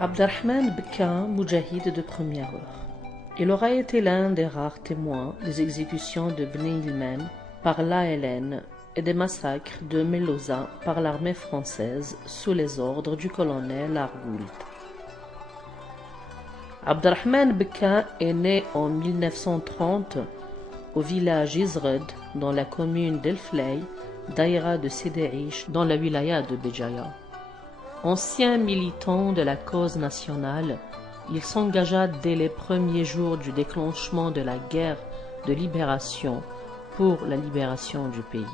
Abderrahmane Bekka, moudjahid de première heure. Il aura été l'un des rares témoins des exécutions de Bni Ilmen par l'ALN et des massacres de Melouza par l'armée française sous les ordres du colonel Argoult. Abderrahmane Bekka est né en 1930 au village Izred, dans la commune d'El Flay, daïra de Sédéiche, dans la wilaya de Béjaïa. Ancien militant de la cause nationale, il s'engagea dès les premiers jours du déclenchement de la guerre de libération pour la libération du pays.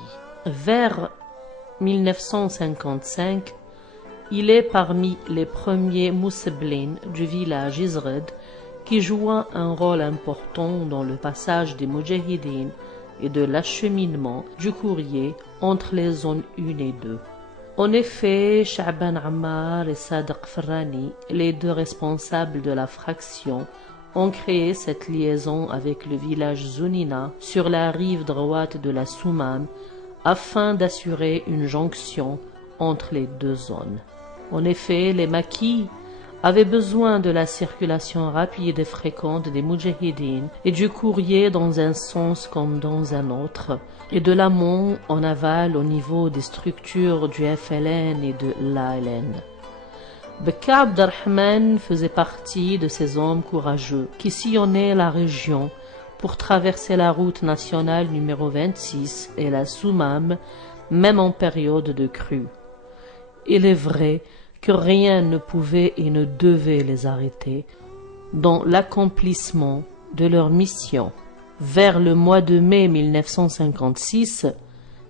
Vers 1955, il est parmi les premiers mousseblines du village Izred qui joua un rôle important dans le passage des moudjahidines et de l'acheminement du courrier entre les zones 1 et 2. En effet, Cha'ban Ammar et Sadiq Ferrani, les deux responsables de la fraction, ont créé cette liaison avec le village Zounina sur la rive droite de la Soumam afin d'assurer une jonction entre les deux zones. En effet, les maquis avaient besoin de la circulation rapide et fréquente des moudjahidines et du courrier dans un sens comme dans un autre, et de l'amont en aval au niveau des structures du FLN et de l'ALN. Bekka Abderrahmane faisait partie de ces hommes courageux qui sillonnaient la région pour traverser la route nationale numéro 26 et la Soumam, même en période de crue. Il est vrai que rien ne pouvait et ne devait les arrêter dans l'accomplissement de leur mission. Vers le mois de mai 1956,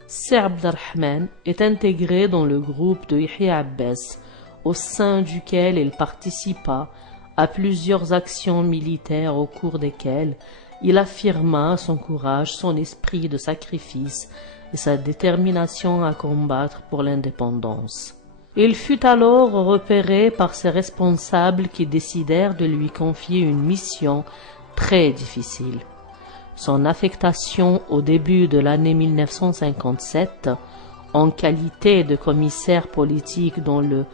Ser Abderrahmane est intégré dans le groupe de Yahya Abbas, au sein duquel il participa à plusieurs actions militaires au cours desquelles il affirma son courage, son esprit de sacrifice et sa détermination à combattre pour l'indépendance. Il fut alors repéré par ses responsables qui décidèrent de lui confier une mission très difficile. Son affectation au début de l'année 1957, en qualité de commissaire politique dans le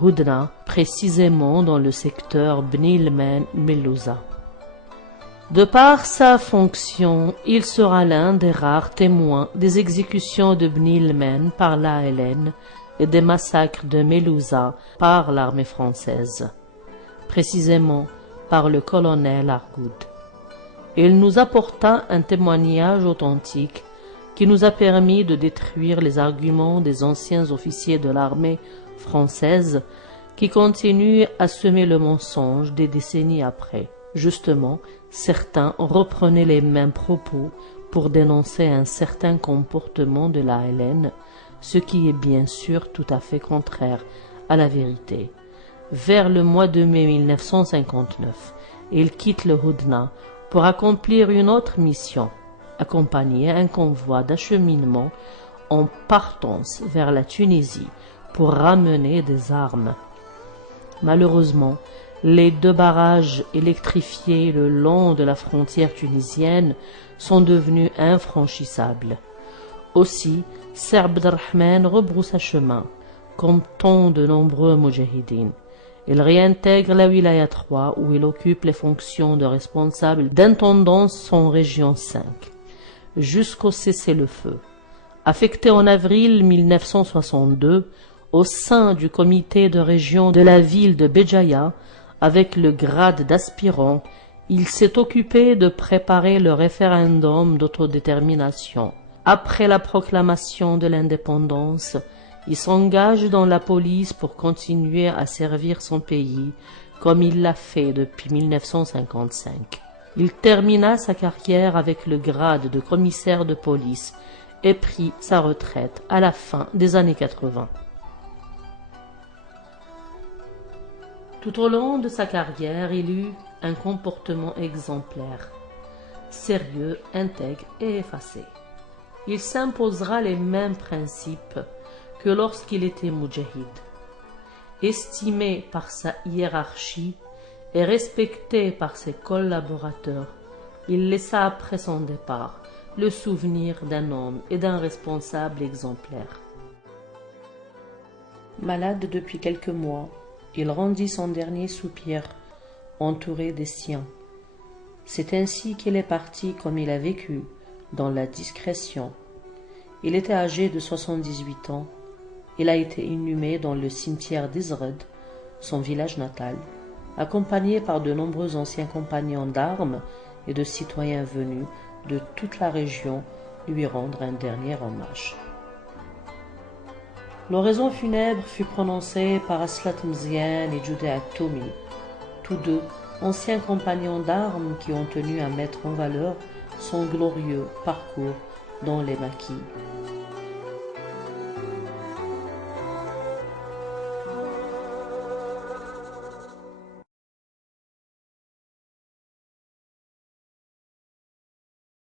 Houdna, précisément dans le secteur Bni Ilmen-Melouza. De par sa fonction, il sera l'un des rares témoins des exécutions de Bni Ilmen par l'ALN et des massacres de Melouza par l'armée française, précisément par le colonel Argoult. Il nous apporta un témoignage authentique qui nous a permis de détruire les arguments des anciens officiers de l'armée française qui continuent à semer le mensonge des décennies après. Justement, certains reprenaient les mêmes propos pour dénoncer un certain comportement de l'ALN, ce qui est bien sûr tout à fait contraire à la vérité. Vers le mois de mai 1959, il quitte le Houdna pour accomplir une autre mission, accompagner un convoi d'acheminement en partance vers la Tunisie pour ramener des armes. Malheureusement, les deux barrages électrifiés le long de la frontière tunisienne sont devenus infranchissables. Aussi, Ser Abderrahmane rebroussa chemin, comme tant de nombreux moudjahidines. Il réintègre la wilaya 3 où il occupe les fonctions de responsable d'intendance en région 5, jusqu'au cessez-le-feu. Affecté en avril 1962 au sein du comité de région de la ville de Béjaïa, avec le grade d'aspirant, il s'est occupé de préparer le référendum d'autodétermination. Après la proclamation de l'indépendance, il s'engage dans la police pour continuer à servir son pays, comme il l'a fait depuis 1955. Il termina sa carrière avec le grade de commissaire de police et prit sa retraite à la fin des années 80. Tout au long de sa carrière, il eut un comportement exemplaire, sérieux, intègre et effacé. Il s'imposera les mêmes principes que lorsqu'il était moudjahid. Estimé par sa hiérarchie et respecté par ses collaborateurs, il laissa après son départ le souvenir d'un homme et d'un responsable exemplaire. Malade depuis quelques mois, il rendit son dernier soupir, entouré des siens. C'est ainsi qu'il est parti comme il a vécu, dans la discrétion. Il était âgé de 78 ans. Il a été inhumé dans le cimetière d'Izred, son village natal, accompagné par de nombreux anciens compagnons d'armes et de citoyens venus de toute la région lui rendre un dernier hommage. L'oraison funèbre fut prononcée par Aslat Mziane et Judé Toumi, tous deux anciens compagnons d'armes qui ont tenu à mettre en valeur son glorieux parcours dans les maquis